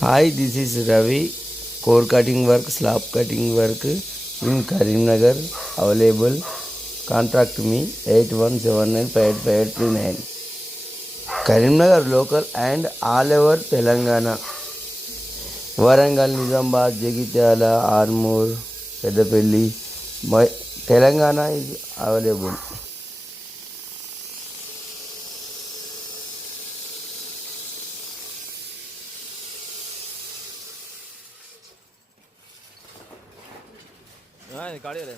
Hi, this is Ravi. Core cutting work, slab cutting work in Karimnagar available. Contact me 8179585839. Karimnagar local and all over Telangana. Warangal, Nizambad, Jagitiala, Armoor, Peddapelli. My Telangana is available. हाँ निकालिए रे